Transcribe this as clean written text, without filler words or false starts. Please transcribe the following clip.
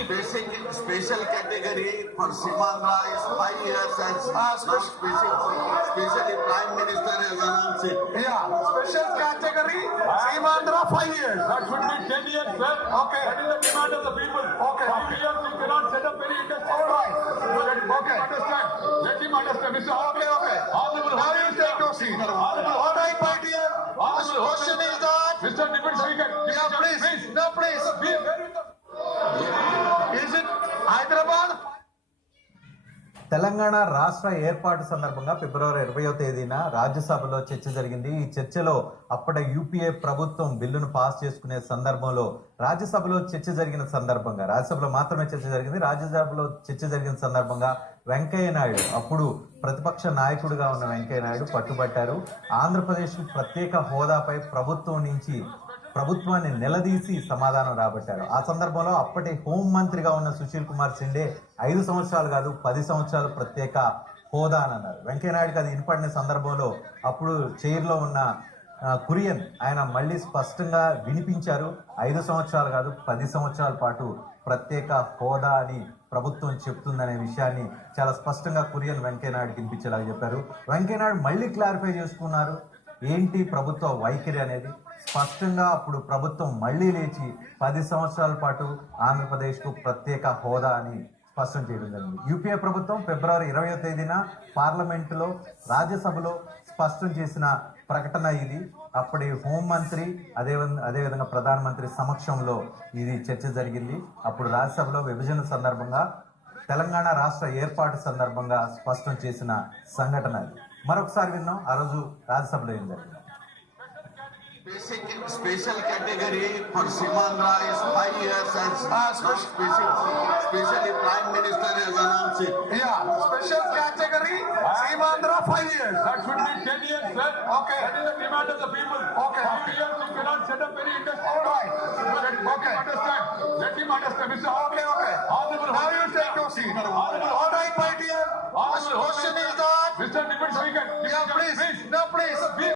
Special category for Simandra is 5 years and specially Prime Minister has announced it. Yeah, special category, Simandra 5 years. That should be 10 years, sir. Okay. That is the demand of the people. Okay. 5 years you cannot set up any industry. All right. Okay. Understand. Let him understand. Mr. Okay, okay. Honorable Now you take your seat. All right, my dear. The question is that. Mr. Deputy Speaker. Yeah, please. No, please. Is it Hyderabad? Telangana రాష్ట్ర ఏర్పాటు సందర్భంగా ఫిబ్రవరి 20వ తేదీన రాజ్యసభలో చర్చ జరిగింది. ఈ చర్చలో అప్పటి యూపీఏ ప్రభుత్వం బిల్లును పాస్ చేసుకునే సందర్భంలో రాజ్యసభలో చర్చ జరిగిన సందర్భంగా రాజ్యసభలో మాత్రమే చర్చ జరిగింది. రాజ్యసభలో చర్చ జరిగిన సందర్భంగా వెంకయ్య నాయుడు, అప్పుడు ప్రతిపక్ష నాయకుడిగా ఉన్న వెంకయ్య నాయుడు పట్టుబట్టారు. ఆంధ్రప్రదేశ్ ప్రత్యేక హోదాపై ప్రభుత్వాన్ని నిలదీసి సమాధానం రాబట్టారు. ఆ సందర్భంలో అప్పటి హోంమంత్రిగా ఉన్న సుశీల్ కుమార్ షిండే 5 సంవత్సరాలు కాదు 10 సంవత్సరాలు ప్రత్యేక హోదా అని అన్నారు. వెంకయ్యనాయుడుకి అది వినపడిన సందర్భంలో అప్పుడు చైర్లో ఉన్న కురియన్ ఆయన మళ్ళీ స్పష్టంగా వినిపించారు. 5 సంవత్సరాలు కాదు 10 సంవత్సరాల పాటు ప్రత్యేక హోదా అని ప్రభుత్వం చెప్తుందనే విషయాన్ని చాలా స్పష్టంగా కురియన్ వెంకయ్యనాయుడుకి వినిపించేలాగా చెప్పారు. వెంకయ్యనాయుడు మళ్ళీ క్లారిఫై చేసుకున్నారు ఏంటి ప్రభుత్వ వైఖరి అనేది. స్పష్టంగా అప్పుడు ప్రభుత్వం మళ్లీ లేచి 10 సంవత్సరాల పాటు ఆంధ్రప్రదేశ్కు ప్రత్యేక హోదా అని స్పష్టం చేయడం జరిగింది. యూపీఏ ప్రభుత్వం ఫిబ్రవరి 20వ తేదీన పార్లమెంటులో రాజ్యసభలో స్పష్టం చేసిన ప్రకటన ఇది. అప్పటి హోంమంత్రి అదేవిధంగా ప్రధానమంత్రి సమక్షంలో ఇది చర్చ జరిగింది. అప్పుడు రాజ్యసభలో విభజన సందర్భంగా తెలంగాణ రాష్ట్ర ఏర్పాటు సందర్భంగా స్పష్టం చేసిన సంఘటన అది. మరొకసారి విన్నాం ఆ రోజు రాజ్యసభలో ఏం జరిగింది. Special category for Simandra is 5 years and specially Prime Minister has announced it. Yeah, special category, Simandra 5 years. That should be 10 years, sir. Okay. That is the demand of the people. Okay. 5 years you cannot set up any industry. All right. Okay. Understand. Let him understand. Mr. Okay, okay. Honorable Now you take your seat. All right, my dear. The question is that. Mr. Deputy Speaker. Yeah, please. No, please.